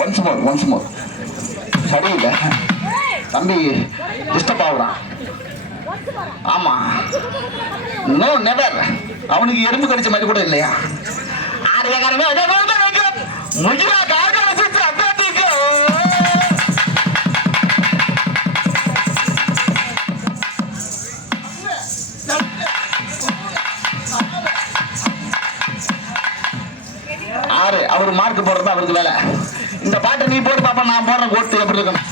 Once more once more சரியில்லை தம்பி disturb ஆகுறான் ஆமா. நோ நெவர் அவனுக்கு எறும்பு கடிச்ச மாதிரி கூட இல்லையா? ஆரியக்காரமே அதே வச்சு அத்தாத்திக்கு. ஆறு அவர் மார்க் போடுறது அவருக்கு வேலை. இந்த பாட்டை நீ போட்டு பாப்பா நான் போடுற கோட்டு எப்படி இருக்கணும்?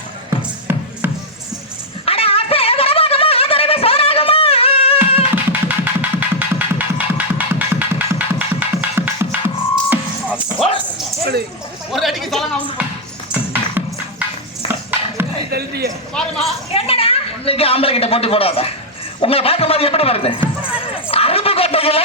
ஒரு அடிக்கு சொல்லுங்க இன்னைக்கு ஆம்பளை கிட்ட போட்டி போடாத. உங்களை பார்க்கும் போது எப்படி வருது? அருப்பு கொட்டைகள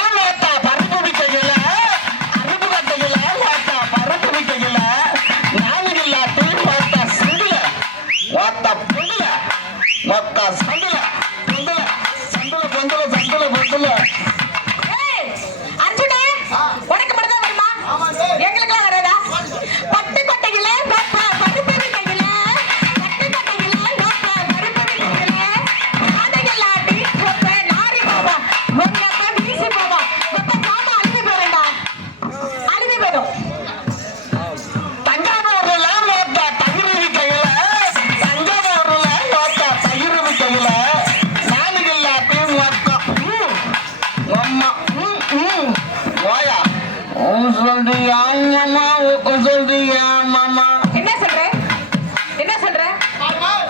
மாமா உன் சொல்றியா மாமா என்ன சொல்ற? என்ன சொல்ற?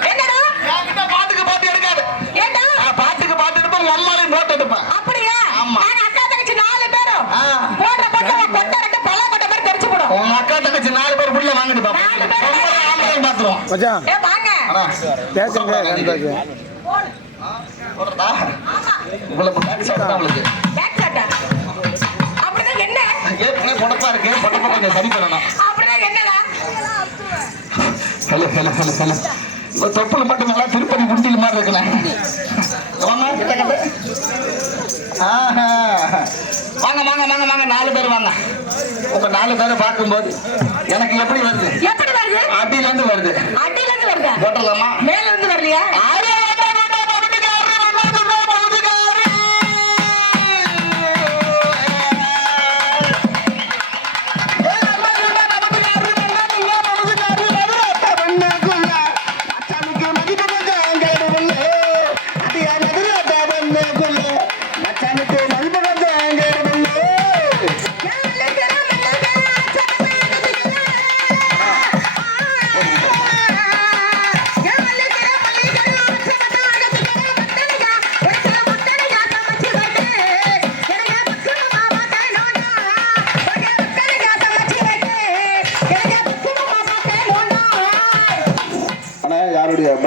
என்னடா? என்கிட்ட பாட்டுக்கு பாட்டு எடுக்காது. ஏண்டா? நான் பாட்டுக்கு பாட்டு எடுப்பேன் நம்மளையும் போட்டு எடுப்பேன். அப்படியா? ஆமா. நாங்க அக்கா தங்கச்சி நாலு பேரும். ஆ. போடுற போட்டு உன் கொட்டை ரெண்டு கொட்டை மாதிரி தெரிச்சு போடும். உங்க அக்கா தங்கச்சி நாலு பேர் புள்ள வாங்கிட்டு பாப்போம். மச்சான். ஏ வாங்க. அண்ணா பேசுங்க நண்பருக்கு போடுறதா? இவ்வளவு அவளுக்கு. பொடப்பா இருக்கு. பொடப்பா கொஞ்சம் சரி பண்ணணும். ஹலோ ஹலோ ஹலோ ஹலோ இப்போ தொப்புல மட்டும் நல்லா திருப்பதி குண்டில் மாதிரி ஆஹா. வாங்க வாங்க வாங்க வாங்க. நாலு பேர் வாங்க. உங்க நாலு பேரை பார்க்கும்போது எனக்கு எப்படி வருது? எப்படி வருது? அடியில இருந்து வருது. அடியில இருந்து வருதா? போட்டலாமா மேல இருந்து வரலையா?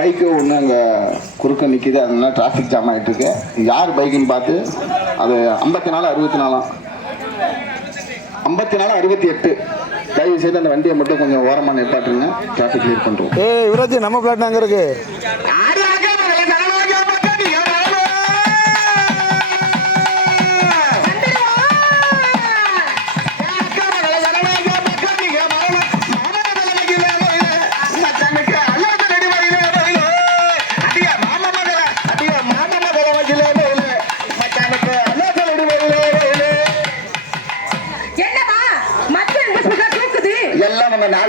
பைக்கு ஒன்று அங்கே குறுக்க நிற்கிது அதனால டிராஃபிக் ஜாம் ஆகிட்டு இருக்கு யார் பைக்குன்னு பார்த்து அது ஐம்பத்தி நாலு அறுபத்தி நாலாம் ஐம்பத்தி நாலு அறுபத்தி எட்டு. தயவு செய்து அந்த வண்டியை மட்டும் கொஞ்சம் ஓரமாக நிப்பாட்டுங்க. டிராஃபிக் கிளியர் பண்ணுறோம் ஏய் யுவராஜ் நம்ம பிளாட் அங்கே இருக்கு?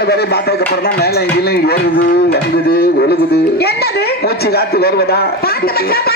நாலு பேரையும் பார்த்ததுக்கு அப்புறம் தான் மேலே கீழே ஏறுது இறங்குது ஒழுகுது. என்னது? மூச்சு காத்து வருவதா? பாத்து மச்சான்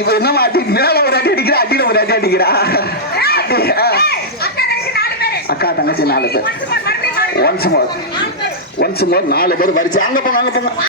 இவ என்ன அடி மேல ஒரு அடி அடிக்கிறா அடியில ஒரு அடி அடிக்கிறா? அக்கா தங்கச்சி நாலு பேரு. ஒன்ஸ் மோர் ஒன்ஸ் மோர் நாலு பேர். வரிச்சு அங்க போங்க அங்க போங்க.